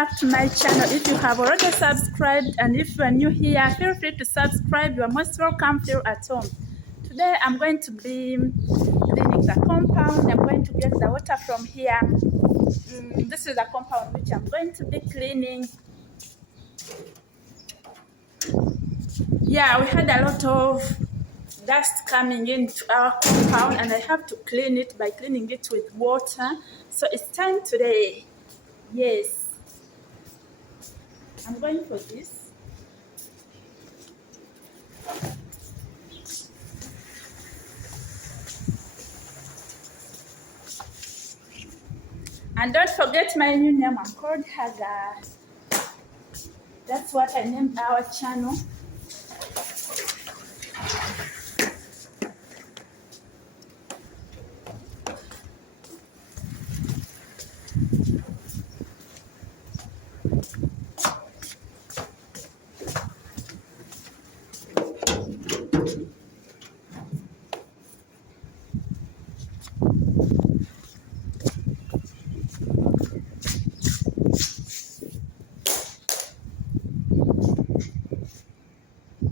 back to my channel. If you have already subscribed and if you are new here, feel free to subscribe. You are most welcome. Feel at home. Today I'm going to be cleaning the compound. I'm going to get the water from here. This is the compound which I'm going to be cleaning. Yeah, we had a lot of dust coming into our compound and I have to clean it by cleaning it with water. So it's time today. Yes, I'm going for this. And don't forget my new name. I'm called Hagar. That's what I named our channel.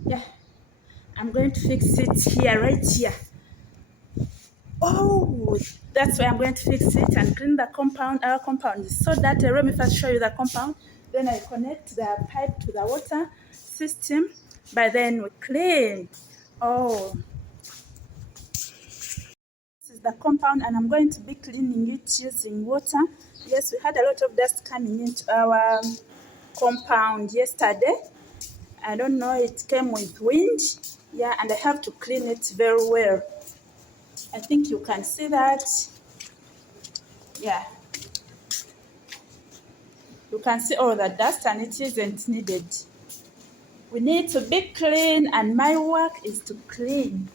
Yeah, I'm going to fix it here, right here. Oh, that's where I'm going to fix it and clean the compound. Our compound is so dirty. Let me first show you the compound. Then I connect the pipe to the water system. But then we clean. Oh, this is the compound and I'm going to be cleaning it using water. Yes, we had a lot of dust coming into our compound yesterday. I don't know, it came with wind. Yeah, and I have to clean it very well. I think you can see that. Yeah. You can see all the dust and it isn't needed. We need to be clean and my work is to clean.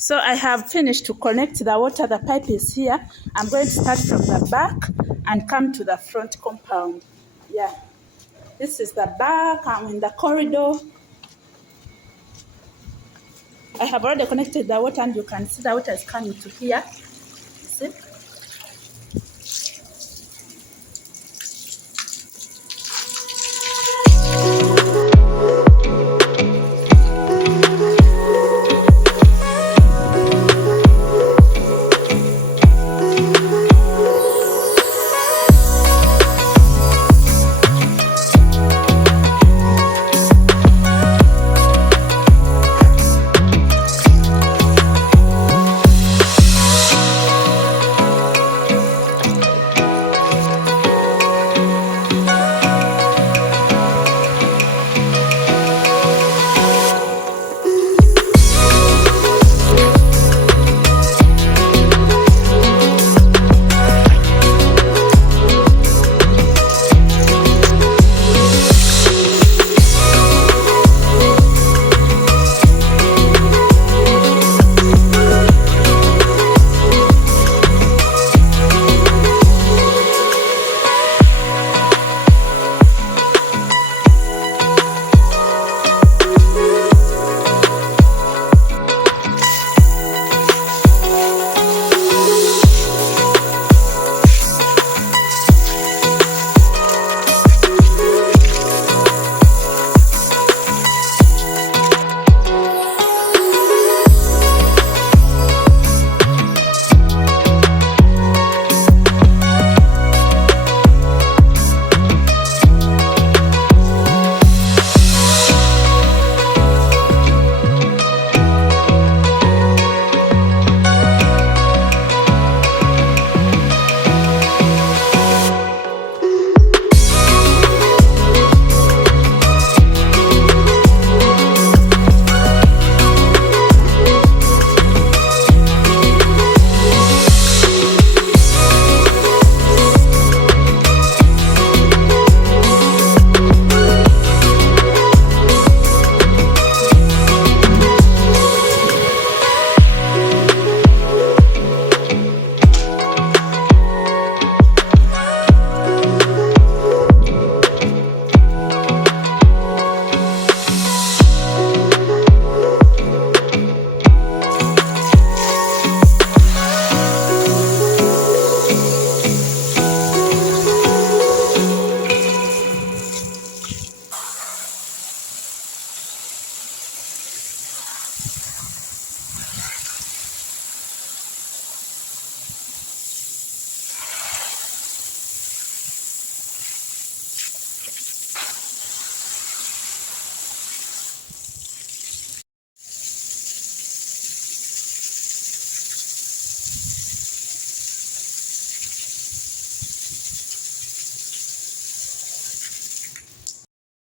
So I have finished to connect the water. The pipe is here. I'm going to start from the back and come to the front compound. Yeah, this is the back. I'm in the corridor. I have already connected the water and you can see the water is coming to here. See?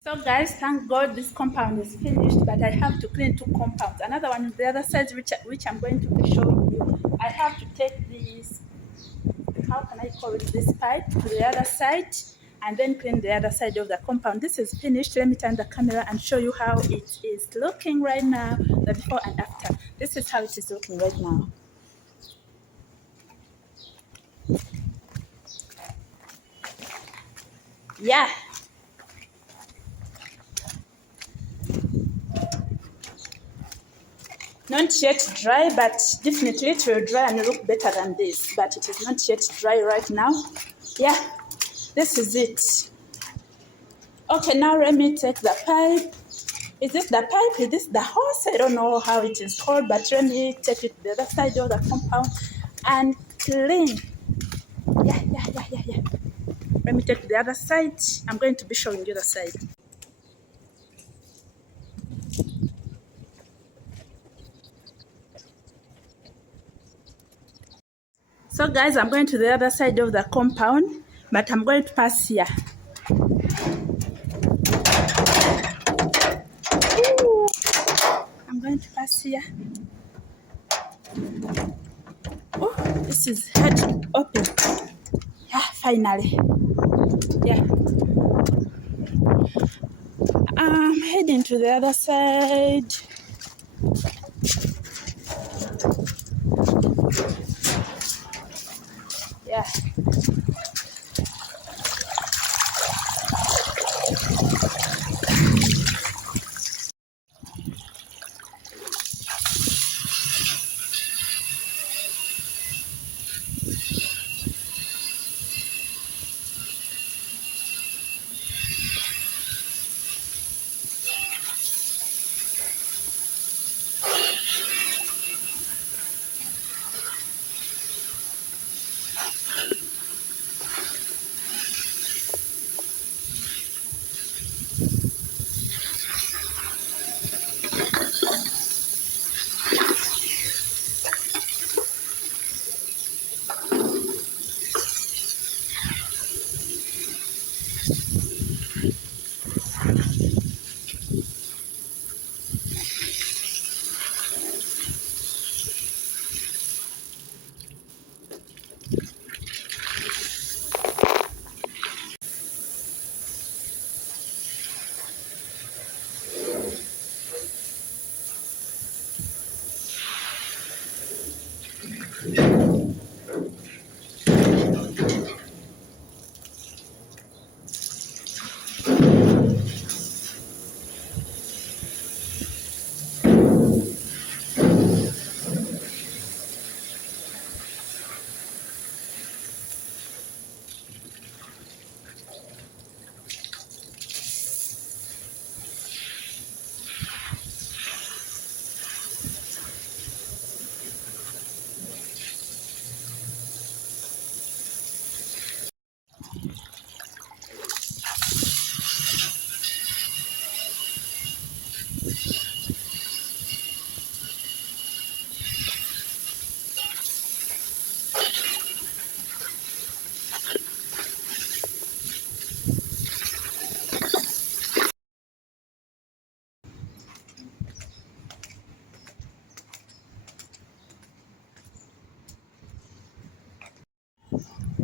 So guys, thank God this compound is finished, but I have to clean 2 compounds. Another one on the other side, which I'm going to be showing you. I have to take this, how can I call it, this pipe to the other side and then clean the other side of the compound. This is finished. Let me turn the camera and show you how it is looking right now, the before and after. This is how it is looking right now. Yeah. Not yet dry, but definitely it will dry and look better than this. But it is not yet dry right now. Yeah, this is it. Okay, now let me take the pipe. Is this the pipe? Is this the hose? I don't know how it is called, but let me take it to the other side of the compound and clean. Yeah. Let me take the other side. I'm going to be showing you the side. So guys, I'm going to the other side of the compound, but I'm going to pass here. Ooh. I'm going to pass here. Oh, this is hard to open. Yeah, finally. Yeah. I'm heading to the other side. Yeah.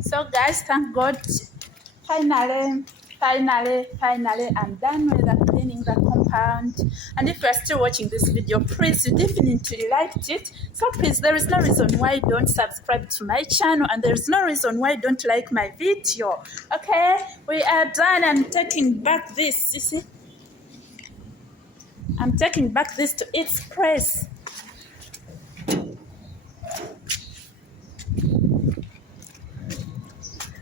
So guys, thank God, finally, I'm done with the cleaning the compound. And if you're still watching this video, please, you definitely liked it. So please, there is no reason why you don't subscribe to my channel, and there is no reason why you don't like my video. Okay, we are done. I'm taking back this, you see? I'm taking back this to its place.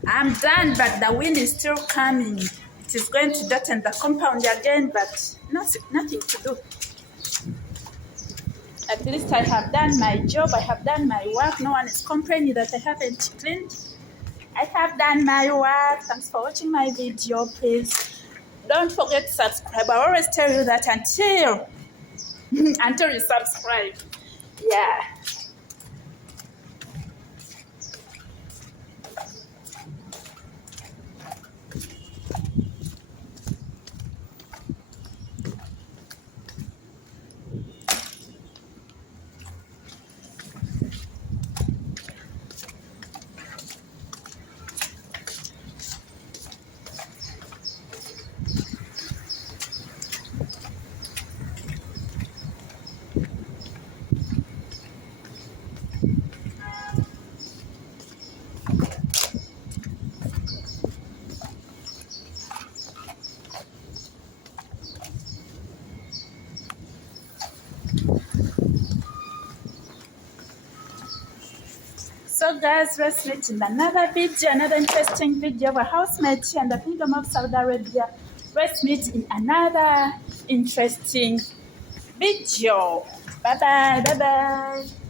I'm done, but the wind is still coming. It is going to darten the compound again, but nothing to do. At least I have done my job. I have done my work. No one is complaining that I haven't cleaned. I have done my work. Thanks for watching my video. Please don't forget to subscribe. I always tell you that until you subscribe. Yeah. So guys, let's meet in another video, another interesting video of a housemaid here in the Kingdom of Saudi Arabia. Let's meet in another interesting video. Bye bye, bye bye.